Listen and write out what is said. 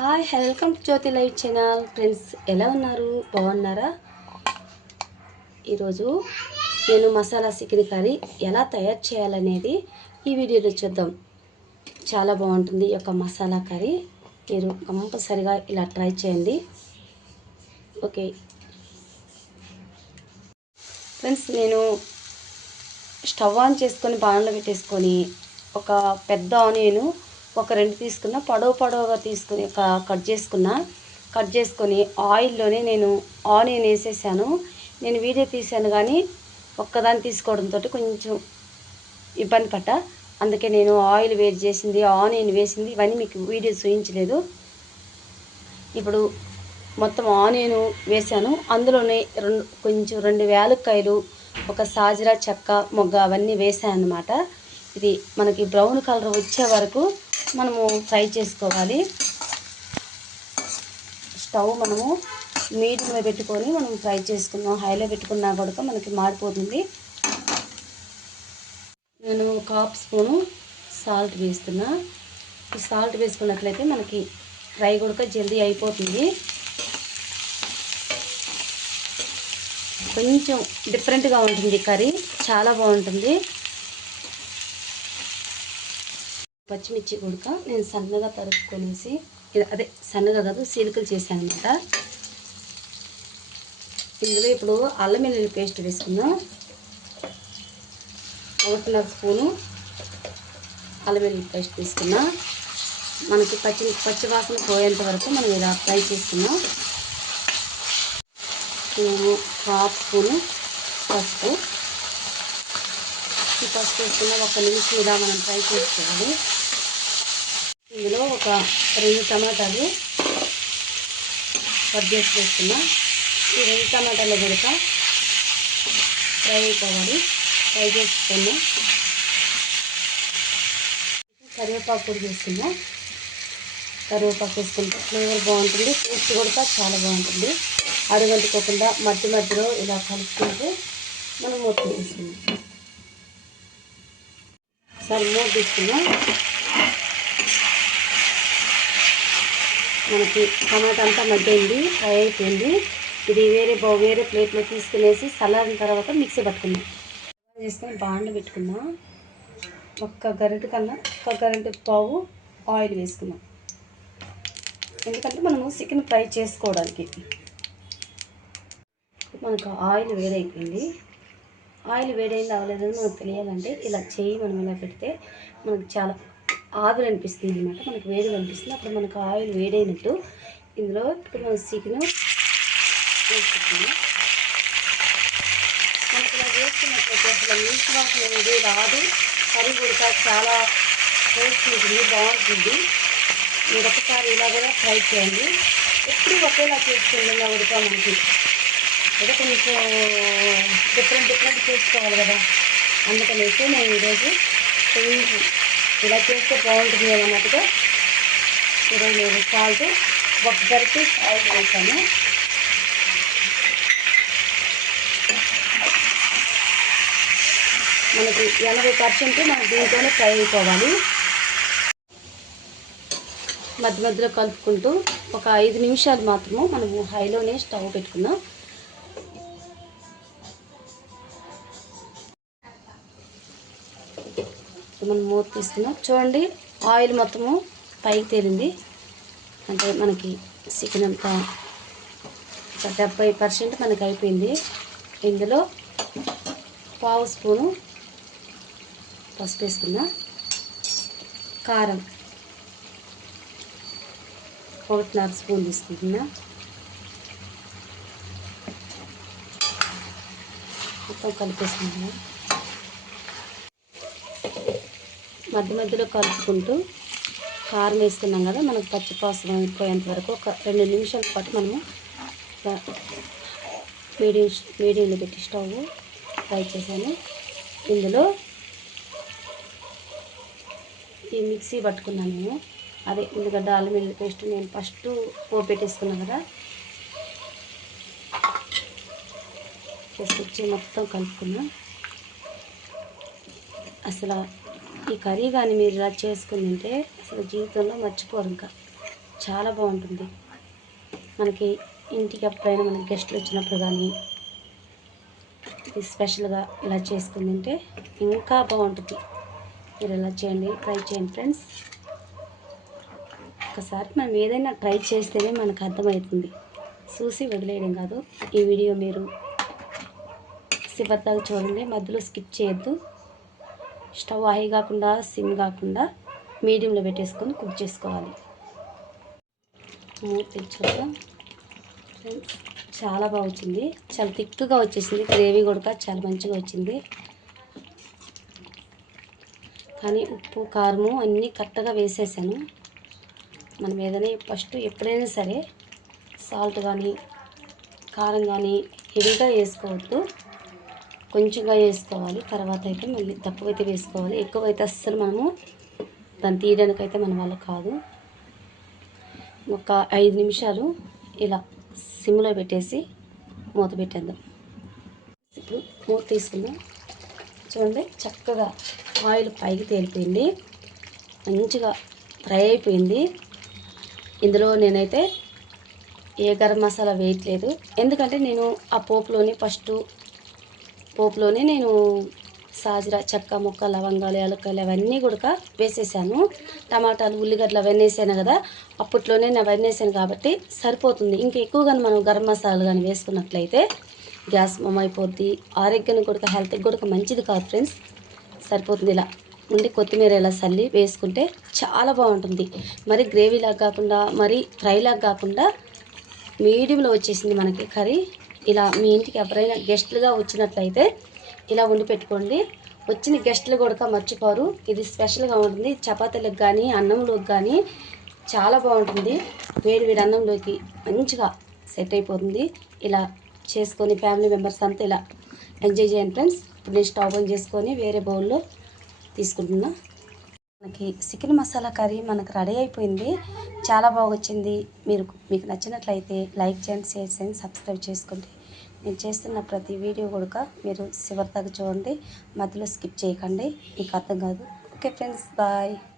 Hi welcome Jyothi live channel. Friends ఎలా ఉన్నారు? బాగున్నారా? ఈరోజు నేను మసాలా చికెన్ కర్రీ ఎలా తయారు చేయాలనేది ఈ వీడియోలో చూద్దాం. చాలా బాగుంటుంది ఈ యొక్క మసాలా కర్రీ. మీరు కంపల్సరిగా ఇలా ట్రై చేయండి. ఓకే. ఫ్రెండ్స్ నేను స్టవ్ ఆన్ చేసుకొని బాణలో పెట్టేసుకొని ఒక పెద్ద ఆనియను ఒక రెండు తీసుకున్న పొడవు పొడవుగా తీసుకుని ఒక కట్ చేసుకున్న కట్ చేసుకొని ఆయిల్లోనే నేను ఆనియన్ వేసేసాను. నేను వీడియో తీసాను కానీ ఒక్కదాన్ని తీసుకోవడంతో కొంచెం ఇబ్బంది పడ్డ. అందుకే నేను ఆయిల్ వేడి చేసింది ఆనియన్ వేసింది ఇవన్నీ మీకు వీడియో చూపించలేదు. ఇప్పుడు మొత్తం ఆనియన్ వేసాను. అందులోనే రెండు కొంచెం రెండు యాలక్కాయలు ఒక సాజరా చెక్క మొగ్గ అవన్నీ వేసాను అనమాట ఇది మనకి బ్రౌన్ కలర్ వచ్చే వరకు మనము ఫ్రై చేసుకోవాలి. స్టవ్ మనము మీడియంలో పెట్టుకొని మనం ఫ్రై చేసుకున్నాం హైలో పెట్టుకున్నా కూడా మనకి మాడిపోతుంది. నేను ఒక హాఫ్ స్పూను సాల్ట్ వేస్తున్నా. ఈ సాల్ట్ వేసుకున్నట్లయితే మనకి ఫ్రై కూడా జల్దీ అయిపోతుంది. కొంచెం డిఫరెంట్గా ఉంటుంది కర్రీ. చాలా బాగుంటుంది. పచ్చిమిర్చి ఉడక నేను సన్నగా తరుపుకొనేసి అదే సన్నగా కాదు సీలికలు చేశాను అనమాట ఇందులో ఇప్పుడు అల్లం వెల్లుల్లి పేస్ట్ వేసుకుందాం. ఒకటిన్నర స్పూను అల్లం వెల్లుల్లి పేస్ట్ తీసుకున్నా మనకి పచ్చి పచ్చి వాసన పోయేంత వరకు మనం ఇలా ఫ్రై చేసుకున్నాం నేను హాఫ్ స్పూను పసుపు పచ్చి పసుపు వేసుకున్న ఒక నిమిషం ఇలా మనం ఫ్రై చేసుకోవాలి. ఇందులో ఒక రెండు టమాటాలు కట్ చేసి వేసుకున్నా ఈ రెండు టమాటాలు కనుక ఫ్రై అయిపోవాలి. ఫ్రై చేసుకున్నా. కరివేపాకు కూడా వేసుకున్నా. కరివేపాకు వేసుకుంటే ఫ్లేవర్ బాగుంటుంది టేస్ట్ కూడా చాలా బాగుంటుంది. అడుగంటుకోకుండా మధ్య మధ్యలో ఇలా కలుపుకుంటే మనం మొత్తం వేసుకుందాం ఒకసారి మూత తీసుకున్నాం. మనకి టమాటా అంతా మగ్గింది ఫ్రై అయిపోయింది. ఇది వేరే బౌ వేరే ప్లేట్లో తీసుకునేసి చల్లారిన తర్వాత మిక్సీ పట్టుకున్నాం చేసుకొని బాండ పెట్టుకున్నాం ఒక్క గరిటె కన్నా ఒక్క గరిటె పావు ఆయిల్ వేసుకున్నాం ఎందుకంటే మనము చికెన్ ఫ్రై చేసుకోవడానికి. మనకు ఆయిల్ వేడైపోయింది. ఆయిల్ వేడైంది అవ్వలేదని మనకు తెలియాలంటే ఇలా చేయి మనం ఇలా పెడితే మనకు చాలా ఆవిరి అనిపిస్తుంది అనమాట మనకు వేడి అనిపిస్తుంది. అప్పుడు మనకు ఆయిల్ వేడైనట్టు ఇందులో ఇప్పుడు మనం చికెన్ వేసుకుంటున్నాం మనకి ఇలా వేసుకున్నట్లయితే అసలు నీటి వాసన అనేది రాదు. కర్రీ కూడా చాలా టేస్ట్ ఉంటుంది బాగుంటుంది. మీరు ఒకసారి ఇలా కూడా ట్రై చేయండి. ఎప్పుడు ఒకేలా చేసుకుంటున్నా ఉడక మనకి ఏదో కొంచెం డిఫరెంట్ డిఫరెంట్ చేసుకోవాలి కదా. అందుకనేసి నేను ఈరోజు కొంచెం ఇలా చేస్తే బాగుంటుంది అన్నట్టుగా ఈరోజు నేను సాల్ట్ ఒక గరిటె సాల్ట్ వేసాను. మనకి ఎనభై పర్సెంట్ మనం దీంట్లోనే ఫ్రై అయిపోవాలి. మధ్య మధ్యలో కలుపుకుంటూ ఒక ఐదు నిమిషాలు మాత్రము మనము హైలోనే స్టవ్ పెట్టుకుందాం. మనం మూత తీసుకున్నాం. చూడండి ఆయిల్ మొత్తము పైకి తేలింది. అంటే మనకి చికెన్ అంతా ఒక డెబ్బై పర్సెంట్ మనకి అయిపోయింది. ఇందులో పావు స్పూను పసుపు వేసుకున్నా. కారం ఒకటిన్నర స్పూన్ తీసుకుంటున్నా. మొత్తం కలిపేసుకుంటున్నా. మధ్య మధ్యలో కలుపుకుంటూ కారం వేసుకున్నాం కదా మనకు పచ్చిపాసం అయిపోయేంత వరకు ఒక రెండు నిమిషాల పాటు మనము మీడియం మీడియంలో పెట్టి స్టవ్ ఫ్రై చేశాను. ఇందులో ఈ మిక్సీ పట్టుకున్నాను నేను. అదే ఉల్లిగడ్డ అల్లం వెల్లుల్లి పేస్ట్ నేను ఫస్ట్ పోపు పెట్టేసుకున్నాను కదా వచ్చి మొత్తం కలుపుకున్నా. అసలు ఈ కర్రీ కానీ మీరు ఇలా చేసుకుని తింటే అసలు జీవితంలో మర్చిపోరు ఇంకా. చాలా బాగుంటుంది. మనకి ఇంటికి ఎప్పుడైనా మనకి గెస్ట్లు వచ్చినప్పుడు కానీ ఇది స్పెషల్గా ఇలా చేసుకుని తింటే ఇంకా బాగుంటుంది. మీరు ఇలా చేయండి ట్రై చేయండి ఫ్రెండ్స్. ఒకసారి మనం ఏదైనా ట్రై చేస్తేనే మనకు అర్థమవుతుంది. చూసి వదిలేయడం కాదు. ఈ వీడియో మీరు సిబద్దాలు చూడండి మధ్యలో స్కిప్ చేయొద్దు. స్టవ్ హై కాకుండా సిమ్ కాకుండా మీడియంలో పెట్టేసుకొని కుక్ చేసుకోవాలి. మూత తెచ్చుకోవడం చాలా బాగా వచ్చింది. చాలా థిక్గా వచ్చేసింది. గ్రేవీ కూడా చాలా మంచిగా వచ్చింది. కానీ ఉప్పు కారము అన్నీ కరెక్ట్గా వేసేసాను. మనం ఏదైనా ఫస్ట్ ఎప్పుడైనా సరే సాల్ట్ కానీ కారం కానీ హెవీగా వేసుకోవద్దు. కొంచెంగా వేసుకోవాలి. తర్వాత అయితే మళ్ళీ తక్కువైతే వేసుకోవాలి. ఎక్కువైతే అస్సలు మనము దాన్ని తీయడానికి అయితే మన వల్ల కాదు. ఒక ఐదు నిమిషాలు ఇలా సిమ్లో పెట్టేసి మూత పెట్టేద్దాం. ఇప్పుడు మూత తీసుకుందాం. చూడండి చక్కగా ఆయిల్ పైకి తేలిపోయింది. మంచిగా ఫ్రై అయిపోయింది. ఇందులో నేనైతే ఏ గరం మసాలా వేయట్లేదు. ఎందుకంటే నేను ఆ పోపులోని ఫస్ట్ పోపులోనే నేను సాజరా చెక్క ముక్క లవంగాలు యాలక్కాయలు అవన్నీ కూడా వేసేసాను. టమాటాలు ఉల్లిగడ్డలు అవన్నీ వేసాను కదా అప్పట్లోనే నేను అవన్నీ వేసాను కాబట్టి సరిపోతుంది. ఇంకా ఎక్కువగా మనం గరం మసాలాలు కానీ వేసుకున్నట్లయితే గ్యాస్ మమ్ అయిపోద్ది. ఆరోగ్యానికి కూడా హెల్త్కి కూడా మంచిది కాదు ఫ్రెండ్స్. సరిపోతుంది ఇలా. ఉండి కొత్తిమీర ఇలా చల్లి వేసుకుంటే చాలా బాగుంటుంది. మరి గ్రేవీలాగా కాకుండా మరి ఫ్రైలాగా కాకుండా మీడియంలో వచ్చేసింది మనకి కర్రీ. ఇలా మీ ఇంటికి ఎవరైనా గెస్ట్లుగా వచ్చినట్లయితే ఇలా వండి పెట్టుకోండి. వచ్చిన గెస్ట్లు కూడా మర్చిపోరు. ఇది స్పెషల్గా ఉంటుంది. చపాతీలకు కానీ అన్నంలోకి కానీ చాలా బాగుంటుంది. వేడి వేడి అన్నంలోకి మంచిగా సెట్ అయిపోతుంది. ఇలా చేసుకొని ఫ్యామిలీ మెంబర్స్ అంతా ఇలా ఎంజాయ్ చేయండి ఫ్రెండ్స్. ఇప్పుడు నేను స్టవ్ ఆన్ చేసుకొని వేరే బౌల్లో తీసుకుంటున్నా. మనకి చికెన్ మసాలా కర్రీ మనకు రెడీ అయిపోయింది. చాలా బాగా వచ్చింది. మీరు మీకు నచ్చినట్లయితే లైక్ చేయండి షేర్ చేయండి సబ్స్క్రైబ్ చేసుకోండి. నేను చేస్తున్న ప్రతి వీడియో కూడా మీరు చివరి దాకా చూడండి. మధ్యలో స్కిప్ చేయకండి. మీకు అర్థం కాదు. Okay friends bye.